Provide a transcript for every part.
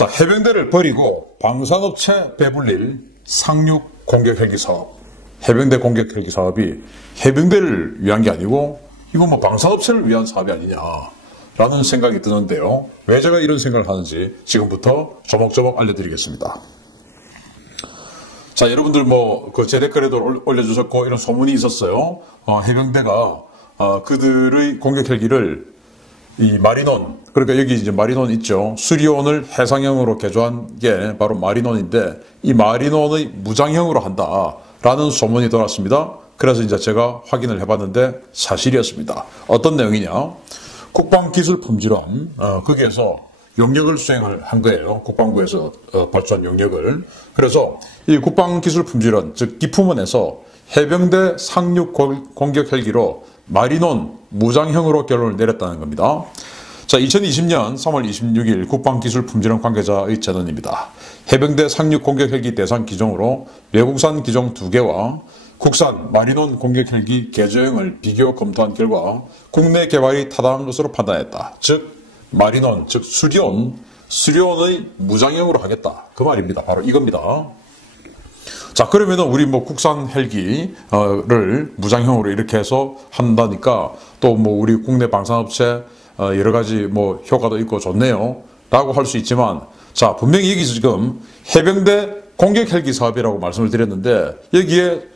자, 해병대를 버리고 방산업체 배불릴 상륙 공격 헬기 사업. 해병대 공격 헬기 사업이 해병대를 위한 게 아니고 이건 뭐 방산업체를 위한 사업이 아니냐라는 생각이 드는데요. 왜 제가 이런 생각을 하는지 지금부터 조목조목 알려드리겠습니다. 자, 여러분들 뭐 그 제 댓글에도 올려주셨고 이런 소문이 있었어요. 해병대가 그들의 공격 헬기를 이 마리논, 그러니까 여기 이제 마리논 있죠. 수리온을 해상형으로 개조한 게 바로 마리논인데 이 마리논의 무장형으로 한다라는 소문이 돌았습니다. 그래서 이제 제가 확인을 해봤는데 사실이었습니다. 어떤 내용이냐? 국방기술품질원 거기에서 용역을 수행을 한 거예요. 국방부에서 발주한 용역을. 그래서 이 국방기술품질원, 즉 기품원에서 해병대 상륙 공격 헬기로 마리논 무장형으로 결론을 내렸다는 겁니다. 자, 2020년 3월 26일 국방기술품질원 관계자의 전언입니다. 해병대 상륙 공격 헬기 대상 기종으로 외국산 기종 2개와 국산 마리논 공격 헬기 개조형을 비교 검토한 결과 국내 개발이 타당한 것으로 판단했다. 즉 마리논, 즉 수리온의 무장형으로 하겠다. 그 말입니다. 바로 이겁니다. 자, 그러면은 우리 뭐 국산 헬기를 무장형으로 이렇게 해서 한다니까 또 뭐 우리 국내 방산업체 여러 가지 뭐 효과도 있고 좋네요. 라고 할 수 있지만 자, 분명히 여기 지금 해병대 공격 헬기 사업이라고 말씀을 드렸는데 여기에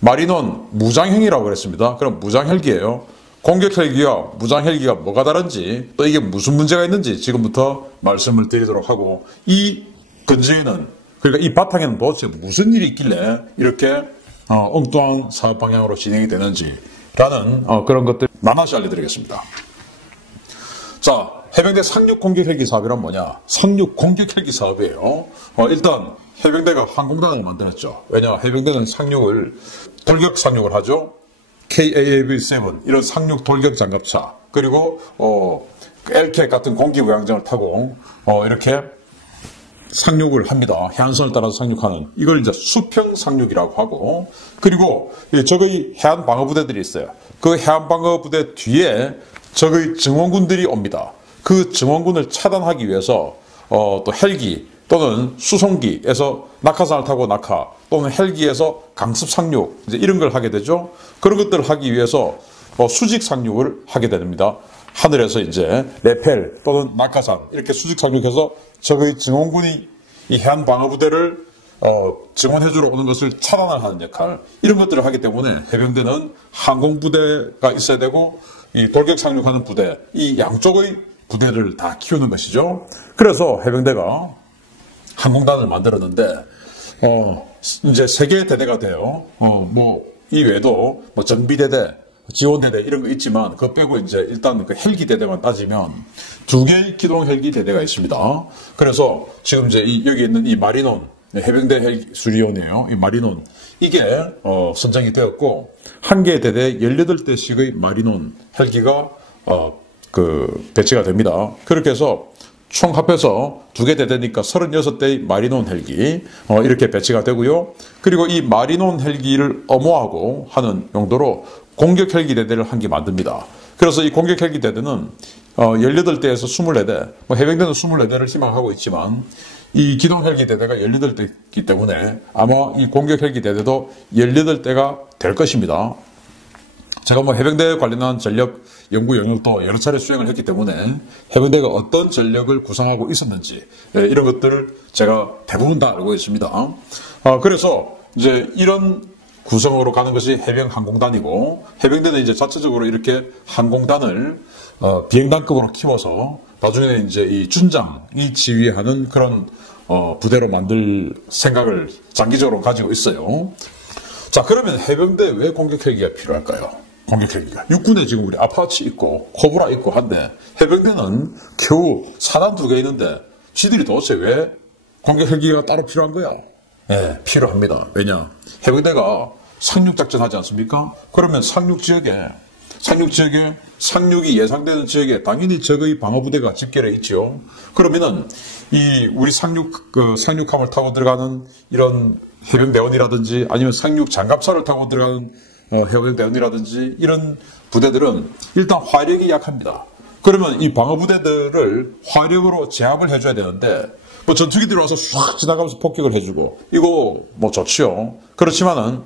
마리논 무장형이라고 그랬습니다. 그럼 무장 헬기예요. 공격 헬기와 무장 헬기가 뭐가 다른지 또 이게 무슨 문제가 있는지 지금부터 말씀을 드리도록 하고 이 근저에는 그러니까 이 바탕에는 도대체 무슨 일이 있길래 이렇게 엉뚱한 사업 방향으로 진행이 되는지라는 그런 것들 나눠서 알려드리겠습니다. 자, 해병대 상륙 공격 헬기 사업이란 뭐냐? 상륙 공격 헬기 사업이에요. 일단 해병대가 항공단을 만들었죠. 왜냐? 해병대는 돌격 상륙을 하죠. KAAV-7 이런 상륙 돌격 장갑차 그리고 LCAT 같은 공기부양정을 타고 이렇게 상륙을 합니다. 해안선을 따라서 상륙하는 이걸 이제 수평 상륙이라고 하고 그리고 적의 해안 방어부대들이 있어요. 그 해안 방어부대 뒤에 적의 증원군들이 옵니다. 그 증원군을 차단하기 위해서 또 헬기 또는 수송기에서 낙하산을 타고 낙하 또는 헬기에서 강습 상륙 이제 이런 걸 하게 되죠. 그런 것들을 하기 위해서 수직 상륙을 하게 됩니다. 하늘에서 이제 레펠 또는 낙하산 이렇게 수직 상륙해서 적의 증원군이 이 해안 방어부대를 증원해주러 오는 것을 차단을 하는 역할 이런 것들을 하기 때문에 해병대는 항공부대가 있어야 되고 이 돌격 상륙하는 부대 이 양쪽의 부대를 다 키우는 것이죠. 그래서 해병대가 항공단을 만들었는데 이제 3개의 대대가 돼요. 뭐 이 외에도 뭐 정비대대 지원대대 이런 거 있지만 그거 빼고 이제 일단 그 헬기 대대만 따지면 2개의 기동 헬기 대대가 있습니다. 그래서 지금 이제 여기 있는 이 마리논 해병대 헬기 수리온이에요. 이 마리논 이게 선정이 되었고 한 개의 대대에 18대씩의 마리논 헬기가 배치가 됩니다. 그렇게 해서 총 합해서 2개 대대니까 36대의 마리논 헬기 이렇게 배치가 되고요. 그리고 이 마리논 헬기를 엄호하고 하는 용도로 공격 헬기 대대를 한 개 만듭니다. 그래서 이 공격 헬기 대대는 18대에서 24대, 뭐 해병대는 24대를 희망하고 있지만 이 기동 헬기 대대가 18대이기 때문에 아마 이 공격 헬기 대대도 18대가 될 것입니다. 제가 뭐 해병대 관련한 전력 연구 영역도 여러 차례 수행을 했기 때문에 해병대가 어떤 전력을 구성하고 있었는지 이런 것들을 제가 대부분 다 알고 있습니다. 그래서 이제 이런 구성으로 가는 것이 해병 항공단이고 해병대는 이제 자체적으로 이렇게 항공단을 비행단급으로 키워서 나중에는 이제 이 준장이 지휘하는 그런 부대로 만들 생각을 장기적으로 가지고 있어요. 자, 그러면 해병대 왜 공격 헬기가 필요할까요? 공격 헬기가 육군에 지금 우리 아파치 있고 코브라 있고 한데 해병대는 겨우 사단 2개 있는데 지들이 도대체 왜 공격 헬기가 따로 필요한 거야? 네, 필요합니다. 왜냐? 해병대가 상륙작전 하지 않습니까? 그러면 상륙 지역에 상륙이 예상되는 지역에 당연히 적의 방어부대가 집결해 있죠. 그러면은 우리 상륙함을 타고 들어가는 이런 해병대원이라든지 아니면 상륙 장갑차를 타고 들어가는 해병대원이라든지 이런 부대들은 일단 화력이 약합니다. 그러면 이 방어부대들을 화력으로 제압을 해줘야 되는데 뭐 전투기들이 와서 싹 지나가면서 폭격을 해주고 이거 뭐 좋지요. 그렇지만은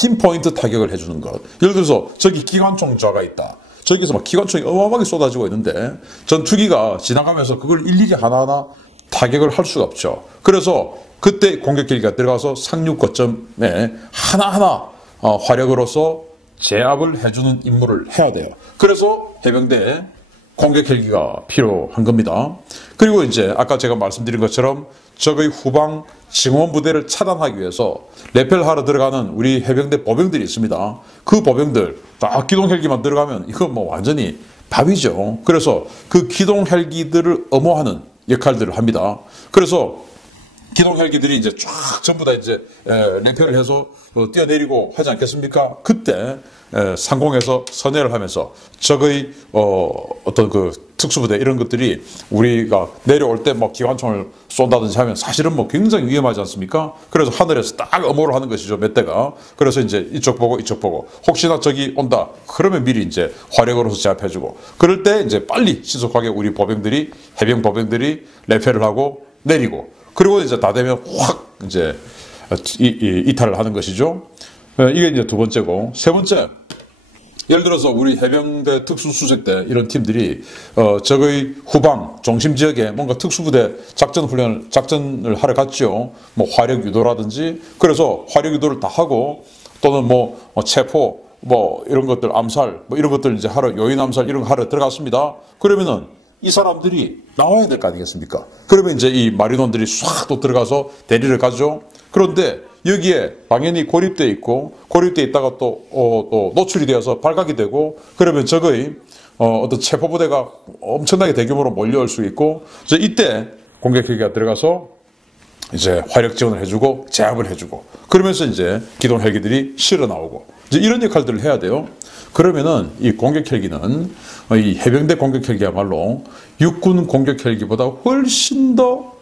핀포인트 타격을 해주는 것. 예를 들어서 저기 기관총좌가 있다. 저기서 막 기관총이 어마어마하게 쏟아지고 있는데 전투기가 지나가면서 그걸 일일이 하나하나 타격을 할 수가 없죠. 그래서 그때 공격 헬기가 들어가서 상륙 거점에 하나하나 화력으로서 제압을 해주는 임무를 해야 돼요. 그래서 해병대에 공격 헬기가 필요한 겁니다. 그리고 이제 아까 제가 말씀드린 것처럼 적의 후방 증원 부대를 차단하기 위해서 레펠하러 들어가는 우리 해병대 보병들이 있습니다. 그 보병들 딱 기동 헬기만 들어가면 이건 뭐 완전히 밥이죠. 그래서 그 기동 헬기들을 엄호하는 역할들을 합니다. 그래서 기동 헬기들이 이제 쫙 전부 다 이제 레펠을 해서 뛰어내리고 하지 않겠습니까? 그때 상공에서 선회를 하면서 적의 어떤 그 특수부대 이런 것들이 우리가 내려올 때 뭐 기관총을 쏜다든지 하면 사실은 뭐 굉장히 위험하지 않습니까? 그래서 하늘에서 딱 엄호를 하는 것이죠, 몇 대가. 그래서 이제 이쪽 보고 이쪽 보고 혹시나 적이 온다 그러면 미리 이제 화력으로서 제압해주고 그럴 때 이제 빨리 신속하게 우리 보병들이 해병 보병들이 레펠을 하고 내리고 그리고 이제 다 되면 확 이제 이탈을 하는 것이죠. 이게 이제 두 번째고, 세 번째, 예를 들어서 우리 해병대 특수수색대 이런 팀들이 적의 후방 중심 지역에 뭔가 특수부대 작전을 하러 갔죠. 뭐 화력 유도라든지. 그래서 화력 유도를 다 하고 또는 뭐 체포 뭐 이런 것들 암살 뭐 이런 것들 이제 하러 요인 암살 이런 거 하러 들어갔습니다. 그러면은 이 사람들이 나와야 될 거 아니겠습니까? 그러면 이제 이 마리논들이 싹 또 들어가서 대리를 가죠. 그런데 여기에 당연히 고립되어 있고 고립되어 있다가 또 노출이 되어서 발각이 되고 그러면 적의 어떤 체포부대가 엄청나게 대규모로 몰려올 수 있고 이때 공격 헬기가 들어가서 이제 화력 지원을 해주고 제압을 해주고 그러면서 이제 기동 헬기들이 실어 나오고 이제 이런 역할들을 해야 돼요. 그러면은 이 공격 헬기는 이 해병대 공격 헬기야말로 육군 공격 헬기보다 훨씬 더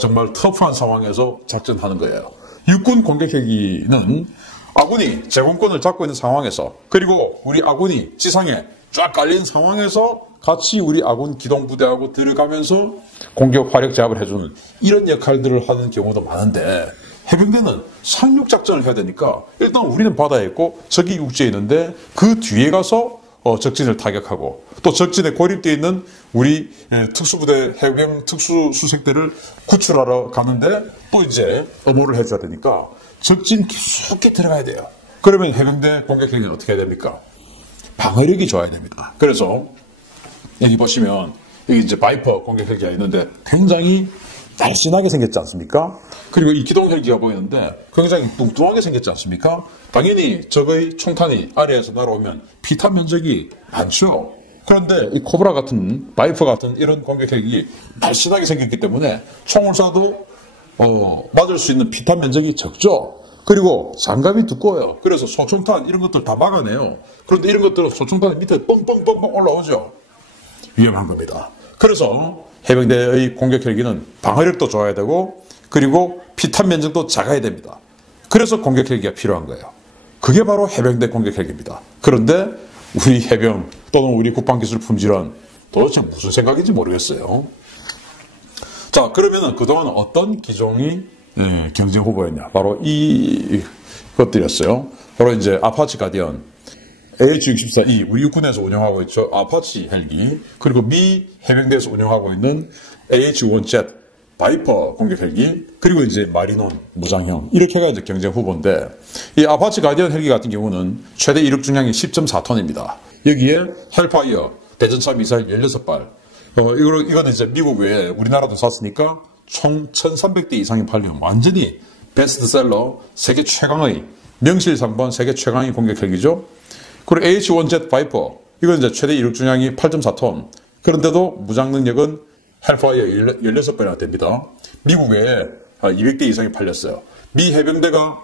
정말 터프한 상황에서 작전하는 거예요. 육군 공격 헬기는 아군이 제공권을 잡고 있는 상황에서 그리고 우리 아군이 지상에 쫙 깔린 상황에서 같이 우리 아군 기동부대하고 들어가면서 공격 화력 제압을 해주는 이런 역할들을 하는 경우도 많은데 해병대는 상륙작전을 해야 되니까 일단 우리는 바다에 있고 적이 육지에 있는데 그 뒤에 가서 적진을 타격하고 또 적진에 고립되어 있는 우리 특수부대 해병 특수수색대를 구출하러 가는데 또 이제 엄호를 해줘야 되니까 적진 깊숙이 들어가야 돼요. 그러면 해병대 공격 헬기는 어떻게 해야 됩니까? 방어력이 좋아야 됩니다. 그래서 여기 보시면 여기 이제 바이퍼 공격 헬기가 있는데 굉장히 날씬하게 생겼지 않습니까? 그리고 이 기동 헬기가 보이는데 굉장히 뚱뚱하게 생겼지 않습니까? 당연히 적의 총탄이 아래에서 날아오면 피탄 면적이 많죠. 그런데 이 코브라 같은 바이퍼 같은 이런 공격 헬기 날씬하게 생겼기 때문에 총을 쏴도 맞을 수 있는 피탄 면적이 적죠. 그리고 장갑이 두꺼워요. 그래서 소총탄 이런 것들 다 막아내요. 그런데 이런 것들은 소총탄이 밑에 뻥뻥뻥뻥 올라오죠. 위험한 겁니다. 그래서 해병대의 공격 헬기는 방어력도 좋아야 되고 그리고 피탄 면적도 작아야 됩니다. 그래서 공격 헬기가 필요한 거예요. 그게 바로 해병대 공격 헬기입니다. 그런데 우리 해병 또는 우리 국방기술 품질은 도대체 무슨 생각인지 모르겠어요. 자, 그러면은 그동안 어떤 기종이 경쟁 후보였냐? 바로 이 것들이었어요. 바로 이제 아파치 가디언, AH-64E 우리 육군에서 운영하고 있죠. 아파치 헬기, 그리고 미 해병대에서 운영하고 있는 AH-1Z 바이퍼 공격 헬기, 그리고 이제 마리논 무장형 이렇게가 이제 경쟁 후보인데 이 아파치 가디언 헬기 같은 경우는 최대 이륙 중량이 10.4톤입니다. 여기에 헬파이어 대전차 미사일 16발. 이거는 이제 미국 외에 우리나라도 샀으니까 총 1,300대 이상이 팔린 완전히 베스트셀러 세계 최강의 명실상부한 세계 최강의 공격 헬기죠. 그리고 AH-1Z 바이퍼 이건 이제 최대 이륙 중량이 8.4톤. 그런데도 무장 능력은 헬파이어 16배나 됩니다. 미국 외에 200대 이상이 팔렸어요. 미 해병대가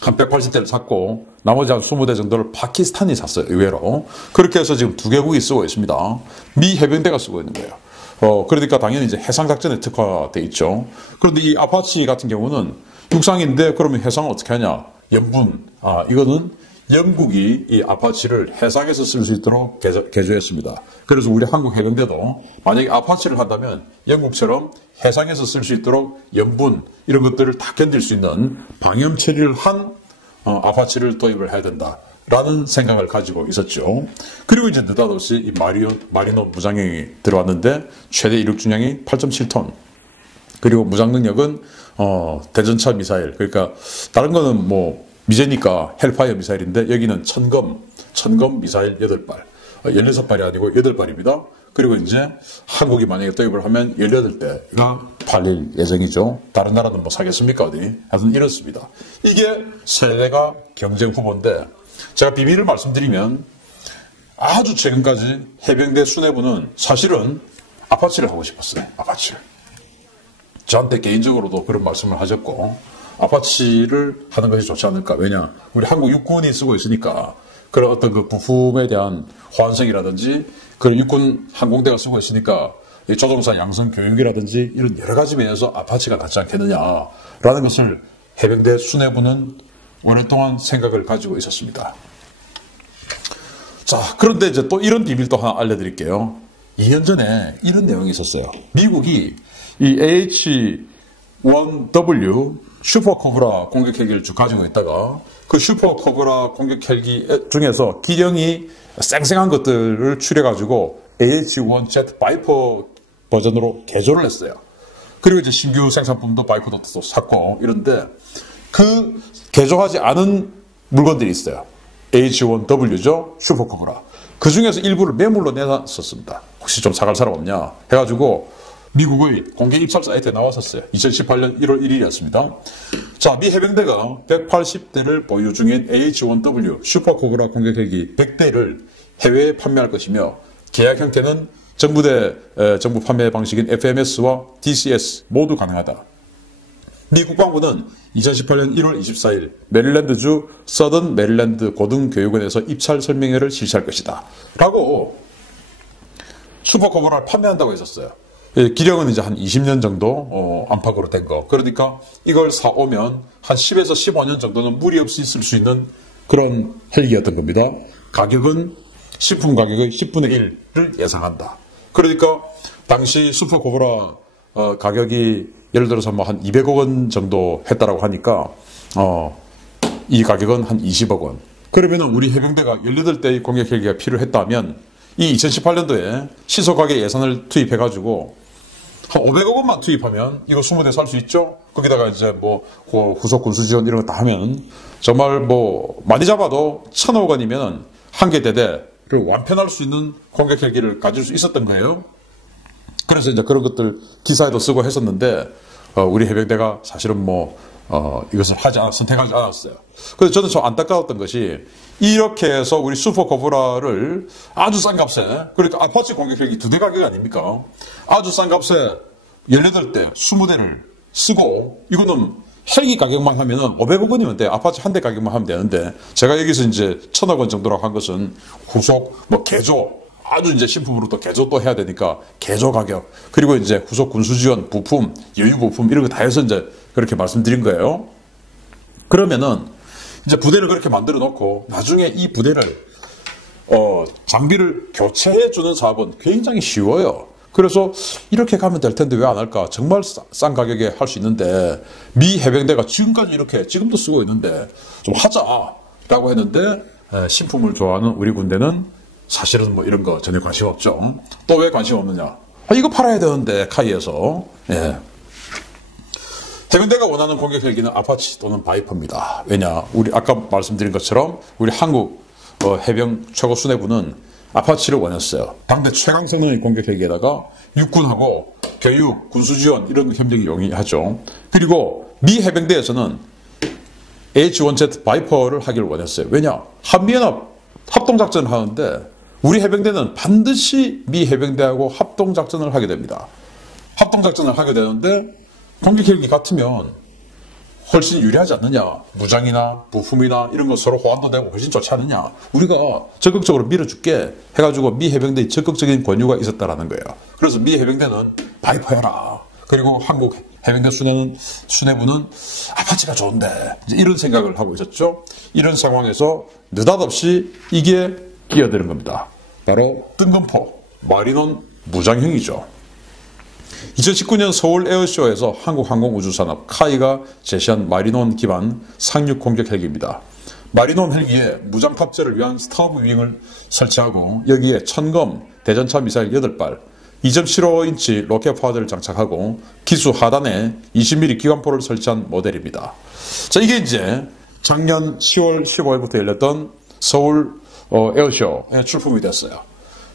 한 180대를 샀고 나머지 한 20대 정도를 파키스탄이 샀어요. 의외로. 그렇게 해서 지금 두 개국이 쓰고 있습니다. 미 해병대가 쓰고 있는 거예요. 그러니까 당연히 이제 해상작전에 특화되어 있죠. 그런데 이 아파치 같은 경우는 육상인데 그러면 해상은 어떻게 하냐? 연분. 이거는 영국이 이 아파치를 해상에서 쓸 수 있도록 개조했습니다. 그래서 우리 한국 해병대도 만약에 아파치를 한다면 영국처럼 해상에서 쓸 수 있도록 염분 이런 것들을 다 견딜 수 있는 방염 처리를 한 아파치를 도입을 해야 된다라는 생각을 가지고 있었죠. 그리고 이제 느닷없이 이 마리노 무장형이 들어왔는데 최대 이륙 중량이 8.7톤. 그리고 무장 능력은 대전차 미사일. 그러니까 다른 거는 뭐 미제니까 헬파이어 미사일인데 여기는 천검 미사일 8발. 16발이 아니고 8발입니다. 그리고 이제 한국이 만약에 도입을 하면 18대가 팔릴 예정이죠. 다른 나라는 뭐 사겠습니까 어디? 하여튼 이렇습니다. 이게 세대가 경쟁 후보인데 제가 비밀을 말씀드리면 아주 최근까지 해병대 수뇌부는 사실은 아파치를 하고 싶었어요. 아파치를. 저한테 개인적으로도 그런 말씀을 하셨고 아파치를 하는 것이 좋지 않을까. 왜냐? 우리 한국 육군이 쓰고 있으니까 그런 어떤 그 부품에 대한 호환성이라든지 그런 육군 항공대가 쓰고 있으니까 조종사 양성 교육이라든지 이런 여러 가지 면에서 아파치가 낫지 않겠느냐라는 것을 해병대 수뇌부는 오랫동안 생각을 가지고 있었습니다. 자, 그런데 이제 또 이런 비밀 또 하나 알려드릴게요. 2년 전에 이런 내용이 있었어요. 미국이 이 AH-1W 슈퍼코브라 공격 헬기를 쭉 가지고 있다가 그 슈퍼코브라 공격 헬기 중에서 기령이 쌩쌩한 것들을 추려가지고 AH-1Z 바이퍼 버전으로 개조를 했어요. 그리고 이제 신규 생산품도 바이퍼도 또 샀고 이런데 그 개조하지 않은 물건들이 있어요. AH-1W죠. 슈퍼코브라. 그 중에서 일부를 매물로 내놨었습니다. 혹시 좀 사갈 사람 없냐 해가지고 미국의 공개 입찰 사이트에 나왔었어요. 2018년 1월 1일이었습니다. 자, 미 해병대가 180대를 보유 중인 AH-1W 슈퍼코브라 공격 헬기 100대를 해외에 판매할 것이며 계약 형태는 정부 판매 방식인 FMS와 DCS 모두 가능하다. 미 국방부는 2018년 1월 24일 메릴랜드주 서던 메릴랜드 고등교육원에서 입찰 설명회를 실시할 것이다. 라고 슈퍼코브라를 판매한다고 했었어요. 기령은 이제 한 20년 정도 안팎으로 된 거. 그러니까 이걸 사오면 한 10에서 15년 정도는 무리 없이 쓸 수 있는 그런 헬기였던 겁니다. 가격은 식품 가격의 10분의 1을 예상한다. 그러니까 당시 슈퍼코브라 가격이 예를 들어서 뭐 한 200억 원 정도 했다라고 하니까 이 가격은 한 20억 원. 그러면 우리 해병대가 18대의 공격 헬기가 필요했다면 이 2018년도에 시소가계 예산을 투입해가지고 한 500억 원만 투입하면 이거 20대 살 수 있죠? 거기다가 이제 뭐 후속 군수 지원 이런 거 다 하면 정말 뭐 많이 잡아도 1,000억 원이면 한 개 대대를 완편할 수 있는 공격 헬기를 가질 수 있었던 거예요. 그래서 이제 그런 것들 기사에도 쓰고 했었는데 우리 해병대가 사실은 뭐 이것을 선택하지 않았어요. 그래서 저는 좀 안타까웠던 것이 이렇게 해서 우리 슈퍼코브라를 아주 싼 값에, 그러니까 아파치 공격 헬기 2대 가격 아닙니까? 아주 싼 값에 18대, 20대를 쓰고 이거는 헬기 가격만 하면은 500억 원이면 돼. 아파치 한 대 가격만 하면 되는데 제가 여기서 이제 1,000억 원 정도라고 한 것은 후속 뭐 개조 아주 이제 신품으로 또 개조도 해야 되니까 개조 가격 그리고 이제 후속 군수 지원 부품 여유 부품 이런 거 다 해서 이제 그렇게 말씀드린 거예요. 그러면은 이제 부대를 그렇게 만들어 놓고 나중에 이 부대를 장비를 교체해 주는 사업은 굉장히 쉬워요. 그래서 이렇게 가면 될 텐데 왜 안 할까? 정말 싼 가격에 할 수 있는데 미 해병대가 지금까지 이렇게 지금도 쓰고 있는데 좀 하자라고 했는데 신품을 좋아하는 우리 군대는 사실은 뭐 이런 거 전혀 관심 없죠. 또 왜 관심 없느냐? 이거 팔아야 되는데 카이에서. 예. 해병대가 원하는 공격 헬기는 아파치 또는 바이퍼입니다. 왜냐? 우리 아까 말씀드린 것처럼 우리 한국 해병 최고 수뇌부는 아파치를 원했어요. 당대 최강 성능의 공격 헬기에다가 육군하고 교육, 군수지원 이런 협력이 용이하죠. 그리고 미 해병대에서는 H-1Z 바이퍼를 하기를 원했어요. 왜냐? 한미연합 합동작전을 하는데 우리 해병대는 반드시 미 해병대하고 합동작전을 하게 됩니다. 합동작전을 하게 되는데 공격 헬기 같으면 훨씬 유리하지 않느냐. 무장이나 부품이나 이런 거 서로 호환도 되고 훨씬 좋지 않느냐. 우리가 적극적으로 밀어줄게 해가지고 미 해병대의 적극적인 권유가 있었다라는 거예요. 그래서 미 해병대는 바이퍼 해라. 그리고 한국 해병대 수뇌부는 아파치가 좋은데 이제 이런 생각을 하고 있었죠. 이런 상황에서 느닷없이 이게 끼어드는 겁니다. 바로 뜬금포 마리논 무장형이죠. 2019년 서울 에어쇼에서 한국항공우주산업 카이가 제시한 마리논 기반 상륙 공격 헬기입니다. 마리논 헬기에 무장 탑재를 위한 스타브 윙을 설치하고 여기에 천검 대전차 미사일 8발, 2.75인치 로켓 파워를 장착하고 기수 하단에 20mm 기관포를 설치한 모델입니다. 자, 이게 이제 작년 10월 15일부터 열렸던 서울 에어쇼에 출품이 됐어요.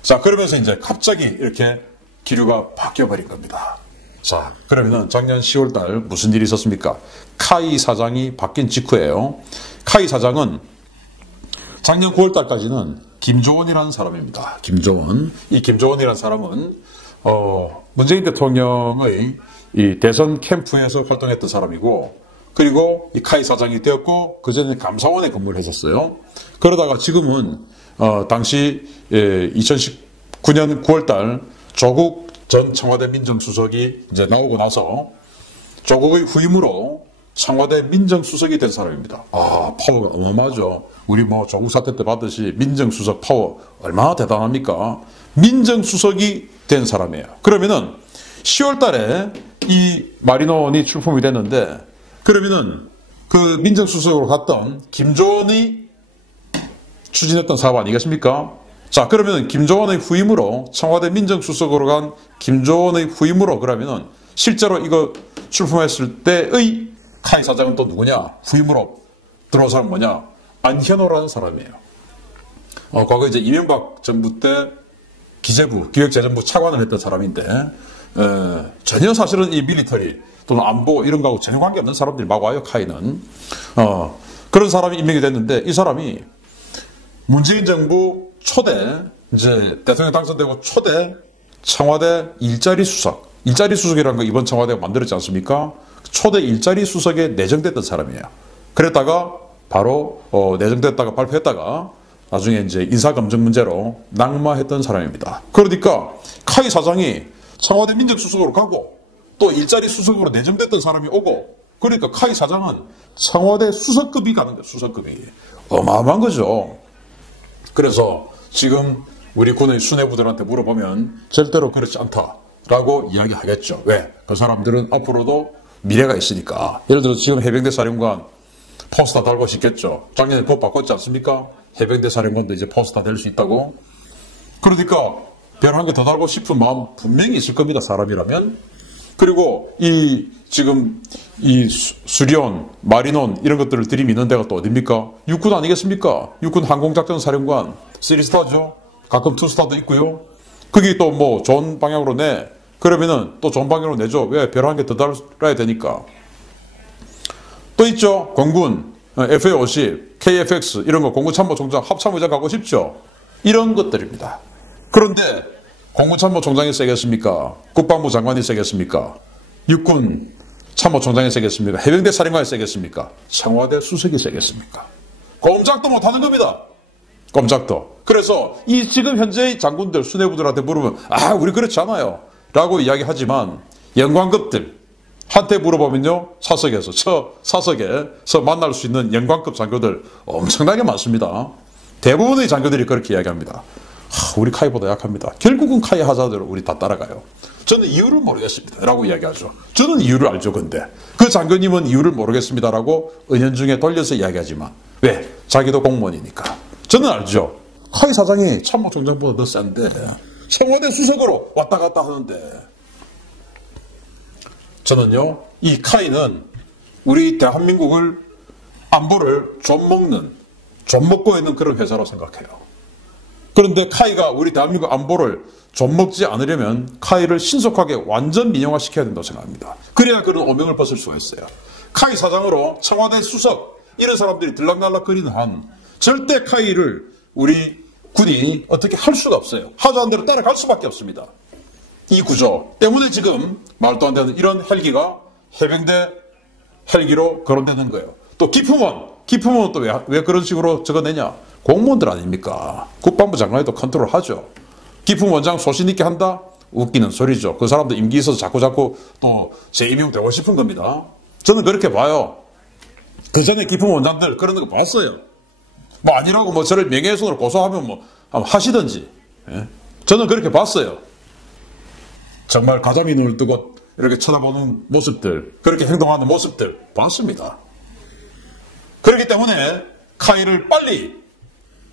자, 그러면서 이제 갑자기 이렇게 기류가 바뀌어버린 겁니다. 자, 그러면은 작년 10월달 무슨 일이 있었습니까? 카이 사장이 바뀐 직후에요. 카이 사장은 작년 9월달까지는 김조원이라는 사람입니다. 김조원. 이 김조원이라는 사람은 문재인 대통령의 이 대선 캠프에서 활동했던 사람이고, 그리고 이 카이 사장이 되었고, 그전에 감사원에 근무를 했었어요. 그러다가 지금은 당시 2019년 9월달 조국 전 청와대 민정수석이 이제 나오고 나서 조국의 후임으로 청와대 민정수석이 된 사람입니다. 아, 파워가 어마어마하죠. 우리 뭐 조국 사태 때 받듯이 민정수석 파워 얼마나 대단합니까? 민정수석이 된 사람이에요. 그러면은 10월 달에 이 마리논이 출품이 됐는데, 그러면은 그 민정수석으로 갔던 김조원이 추진했던 사업 아니겠습니까? 자, 그러면 김조원의 후임으로, 청와대 민정수석으로 간 김조원의 후임으로, 그러면은 실제로 이거 출품했을 때의 카이 사장은 또 누구냐? 후임으로 들어온 사람 뭐냐? 안현호라는 사람이에요. 과거 이제 이명박 정부 때 기재부, 기획재정부 차관을 했던 사람인데, 전혀 사실은 이 밀리터리 또는 안보 이런 거하고 전혀 관계없는 사람들이 막 와요, 카이는. 그런 사람이 임명이 됐는데, 이 사람이 문재인 정부 초대, 이제 대통령 당선되고 초대 청와대 일자리 수석, 일자리 수석이라는 거 이번 청와대가 만들었지 않습니까? 초대 일자리 수석에 내정됐던 사람이에요. 그랬다가 바로 내정됐다가 발표했다가 나중에 이제 인사검증 문제로 낙마했던 사람입니다. 그러니까 카이 사장이 청와대 민정수석으로 가고 또 일자리 수석으로 내정됐던 사람이 오고, 그러니까 카이 사장은 청와대 수석급이 가는 거예요. 수석급이. 어마어마한 거죠. 그래서 지금 우리 군의 수뇌부들한테 물어보면 절대로 그렇지 않다라고 이야기하겠죠. 왜? 그 사람들은 앞으로도 미래가 있으니까. 예를 들어서 지금 해병대 사령관 포스터 달고 싶겠죠. 작년에 법 바꿨지 않습니까? 해병대 사령관도 이제 포스터 될 수 있다고. 그러니까 별 한 개 더 달고 싶은 마음 분명히 있을 겁니다. 사람이라면. 그리고 지금 수리온, 마리논 이런 것들을 들이미는 데가 또 어딥니까? 육군 아니겠습니까? 육군 항공작전사령관 3스타죠. 가끔 2스타도 있고요. 그게 또 뭐 좋은 방향으로 내. 그러면은 또 좋은 방향으로 내죠. 왜? 별 한 개 더 달아야 되니까. 또 있죠. 공군, FA-50, KFX 이런 거 공군참모총장, 합참의장 가고 싶죠. 이런 것들입니다. 그런데 공군참모총장이 세겠습니까? 국방부 장관이 세겠습니까? 육군 참모총장이 세겠습니까? 해병대 사령관이 세겠습니까? 청와대 수석이 세겠습니까? 꼼짝도 못하는 겁니다. 꼼짝도. 그래서 이 지금 현재의 장군들, 수뇌부들한테 물으면 우리 그렇지 않아요 라고 이야기하지만 영관급들 한테 물어보면요, 사석에서 만날 수 있는 영관급 장교들 엄청나게 많습니다. 대부분의 장교들이 그렇게 이야기합니다. 우리 카이보다 약합니다. 결국은 카이 하자대로 우리 다 따라가요. 저는 이유를 모르겠습니다 라고 이야기하죠. 저는 이유를 알죠. 근데 그 장교님은 이유를 모르겠습니다 라고 은연중에 돌려서 이야기하지만 왜? 자기도 공무원이니까. 저는 알죠. 카이 사장이 참모총장보다 더 센데 청와대 수석으로 왔다 갔다 하는데, 저는요, 이 카이는 우리 대한민국을 안보를 좀 먹고 있는 그런 회사로 생각해요. 그런데 카이가 우리 대한민국 안보를 좀 먹지 않으려면 카이를 신속하게 완전 민영화시켜야 된다고 생각합니다. 그래야 그런 오명을 벗을 수가 있어요. 카이 사장으로 청와대 수석 이런 사람들이 들락날락거리는 한 절대 카이를 우리 군이 어떻게 할 수가 없어요. 하자는 대로 따라갈 수밖에 없습니다. 이 구조 때문에 지금 말도 안 되는 이런 헬기가 해병대 헬기로 거론되는 거예요. 또 기품원 또 왜 그런 식으로 적어내냐? 공무원들 아닙니까? 국방부 장관이 또 컨트롤하죠. 기품 원장 소신 있게 한다? 웃기는 소리죠. 그 사람도 임기 있어서 자꾸 또 재임용되고 싶은 겁니다. 저는 그렇게 봐요. 그 전에 깊은 원장들 그런 거 봤어요. 뭐 아니라고 뭐 저를 명예훼손으로 고소하면 뭐 하시든지. 예? 저는 그렇게 봤어요. 정말 가자미 눈을 뜨고 이렇게 쳐다보는 모습들, 그렇게 행동하는 모습들 봤습니다. 그렇기 때문에 카이를 빨리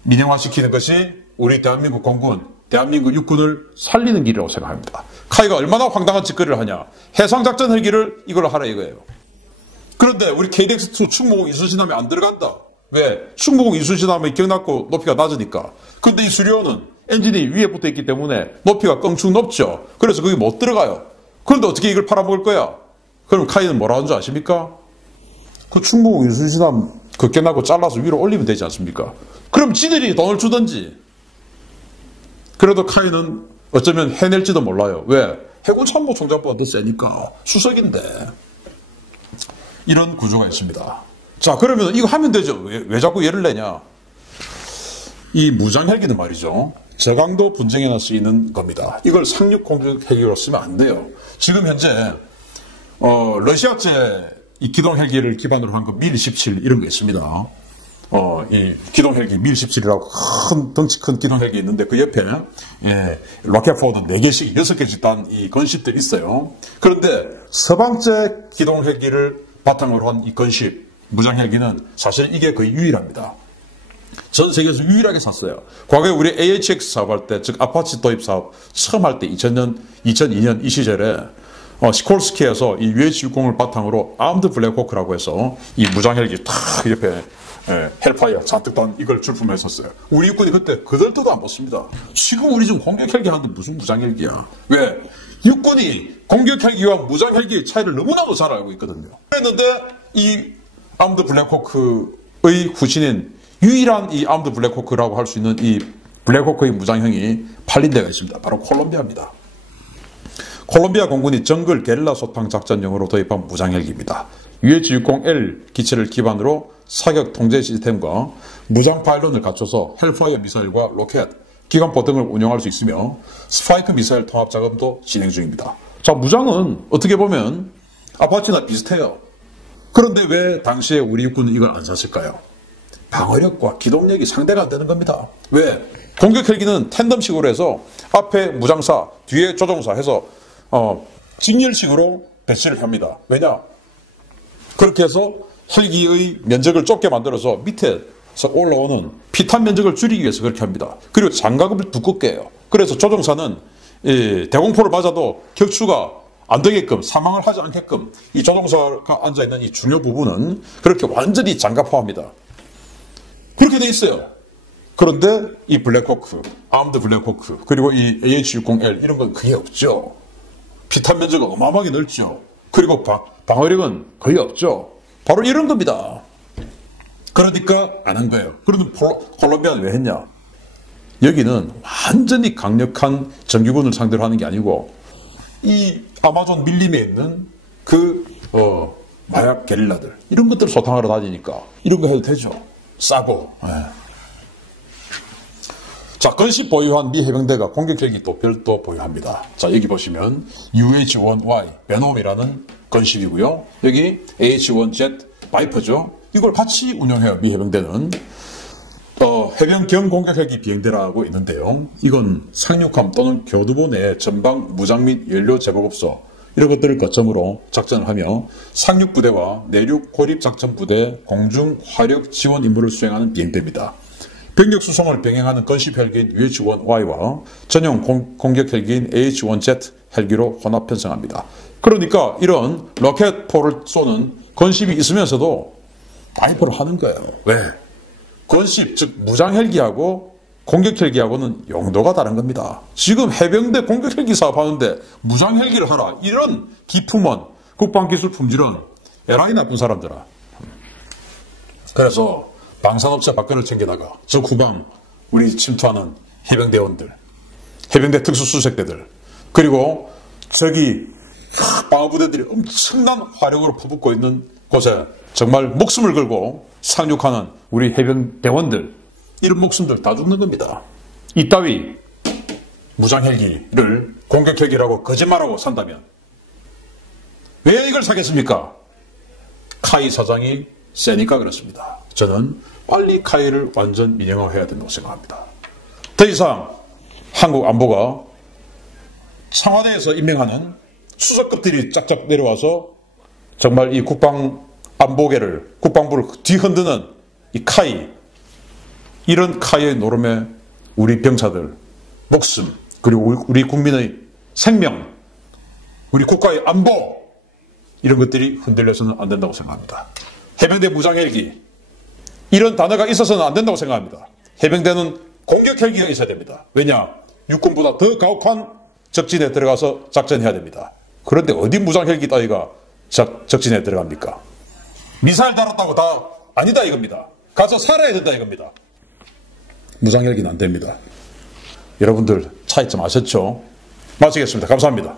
민영화시키는 것이 우리 대한민국 공군, 대한민국 육군을 살리는 길이라고 생각합니다. 카이가 얼마나 황당한 짓거리를 하냐. 해상작전 헬기를 이걸로 하라 이거예요. 그런데 우리 KDX-2 충무공 이순신함이 안 들어간다. 왜? 충무공 이순신함이 기억났고 높이가 낮으니까. 근데 이 수리호는 엔진이 위에 붙어 있기 때문에 높이가 껑충 높죠. 그래서 거기 못 들어가요. 그런데 어떻게 이걸 팔아먹을 거야? 그럼 카이는 뭐라 하는 줄 아십니까? 그 충무공 이순신함 그 깨나고 잘라서 위로 올리면 되지 않습니까? 그럼 지들이 돈을 주든지. 그래도 카이는 어쩌면 해낼지도 몰라요. 왜? 해군참모총장보다 더 세니까. 수석인데. 이런 구조가 있습니다. 자, 그러면 이거 하면 되죠. 왜 자꾸 예를 내냐? 이 무장헬기는 말이죠. 저강도 분쟁에나 쓰이는 겁니다. 이걸 상륙 공격 헬기로 쓰면 안 돼요. 지금 현재 러시아제 이 기동 헬기를 기반으로 한 거 밀-17 이런 거 있습니다. 이 기동 헬기 밀-17이라고 큰 덩치 큰 기동 헬기 있는데 그 옆에 로켓포드 4개씩 6개씩 단 이 건십들이 있어요. 그런데 서방제 기동 헬기를 바탕으로 한 이 건십 무장 헬기는 사실 이게 거의 유일합니다. 전 세계에서 유일하게 샀어요. 과거에 우리 AHX 사업할 때, 즉 아파치 도입 사업 처음 할 때 2002년 이 시절에 시콜스키에서 이 UH-60을 바탕으로 아임드 블랙호크라고 해서 이 무장 헬기 탁 옆에 헬파이어 잔뜩 단 이걸 출품했었어요. 우리 육군이 그때 그들도 안 봤습니다. 지금 우리 지금 공격 헬기 하는데 무슨 무장 헬기야? 왜? 육군이 공격 헬기와 무장 헬기의 차이를 너무나도 잘 알고 있거든요. 그랬는데 이 아임드 블랙호크의 후신인 유일한 이 아임드 블랙호크라고 할 수 있는 이 블랙호크의 무장형이 팔린 데가 있습니다. 바로 콜롬비아입니다. 콜롬비아 공군이 정글 게릴라 소탕 작전용으로 도입한 무장헬기입니다. UH-60L 기체를 기반으로 사격 통제 시스템과 무장 파일론을 갖춰서 헬파이어 미사일과 로켓, 기관포 등을 운영할 수 있으며 스파이크 미사일 통합 작업도 진행 중입니다. 자, 무장은 어떻게 보면 아파치나 비슷해요. 그런데 왜 당시에 우리 육군은 이걸 안 샀을까요? 방어력과 기동력이 상대가 안 되는 겁니다. 왜? 공격 헬기는 텐덤식으로 해서 앞에 무장사, 뒤에 조종사 해서 직렬식으로 배치를 합니다. 왜냐? 그렇게 해서 헬기의 면적을 좁게 만들어서 밑에서 올라오는 피탄 면적을 줄이기 위해서 그렇게 합니다. 그리고 장갑을 두껍게 해요. 그래서 조종사는 대공포를 맞아도 격추가 안 되게끔, 사망을 하지 않게끔 이 조종사가 앉아있는 이 중요 부분은 그렇게 완전히 장갑화합니다. 그렇게 돼 있어요. 그런데 이 블랙호크, 아임드 블랙호크, 그리고 이 AH-60L 이런 건 그게 없죠. 피탄 면적은 어마어마하게 넓죠. 그리고 방어력은 거의 없죠. 바로 이런 겁니다. 그러니까 안 한 거예요. 그러면 콜롬비아는 왜 했냐? 여기는 완전히 강력한 정규군을 상대로 하는 게 아니고 이 아마존 밀림에 있는 그 마약 게릴라들 이런 것들을 소탕하러 다니니까 이런 거 해도 되죠. 싸고. 자, 건십 보유한 미 해병대가 공격 헬기 또 별도 보유합니다. 자, 여기 보시면 UH-1Y 베놈이라는 건십이고요. 여기 AH-1Z 바이퍼죠. 이걸 같이 운영해요. 미 해병대는. 해병 경공격 헬기 비행대라고 있는데요. 이건 상륙함 또는 교두보 내 전방 무장 및 연료 제보업소 이런 것들을 거점으로 작전을 하며 상륙부대와 내륙 고립작전부대 공중 화력 지원 임무를 수행하는 비행대입니다. 병력 수송을 병행하는 건십 헬기인 UH-1Y와 전용 공격 헬기인 AH-1Z 헬기로 혼합 편성합니다. 그러니까 이런 로켓포를 쏘는 건십이 있으면서도 바이퍼를 하는 거예요. 왜? 건십, 즉 무장 헬기하고 공격 헬기하고는 용도가 다른 겁니다. 지금 해병대 공격 헬기 사업하는데 무장 헬기를 하라. 이런 기품은 국방기술 품질은 에라이 나쁜 사람들아. 그래서 방산업체 박근을 챙겨다가 저 후방 우리 침투하는 해병대원들, 해병대 특수수색대들, 그리고 저기 방어부대들이 엄청난 화력으로 퍼붓고 있는 곳에 정말 목숨을 걸고 상륙하는 우리 해병대원들, 이런 목숨들 다 죽는 겁니다. 이따위 무장헬기를 공격헬기라고 거짓말하고 산다면 왜 이걸 사겠습니까? 카이 사장이 세니까 그렇습니다. 저는 빨리 카이를 완전 민영화해야 된다고 생각합니다. 더 이상 한국 안보가 청와대에서 임명하는 수석급들이 짝짝 내려와서 정말 이 국방안보계를, 국방부를 뒤흔드는 이 카이, 이런 카이의 노름에 우리 병사들 목숨, 그리고 우리 국민의 생명, 우리 국가의 안보, 이런 것들이 흔들려서는 안 된다고 생각합니다. 해병대 무장헬기, 이런 단어가 있어서는 안 된다고 생각합니다. 해병대는 공격헬기가 있어야 됩니다. 왜냐? 육군보다 더 가혹한 적진에 들어가서 작전해야 됩니다. 그런데 어디 무장헬기 따위가 적진에 들어갑니까? 미사일 달았다고 다 아니다 이겁니다. 가서 살아야 된다 이겁니다. 무장헬기는 안 됩니다. 여러분들 차이점 아셨죠? 마치겠습니다. 감사합니다.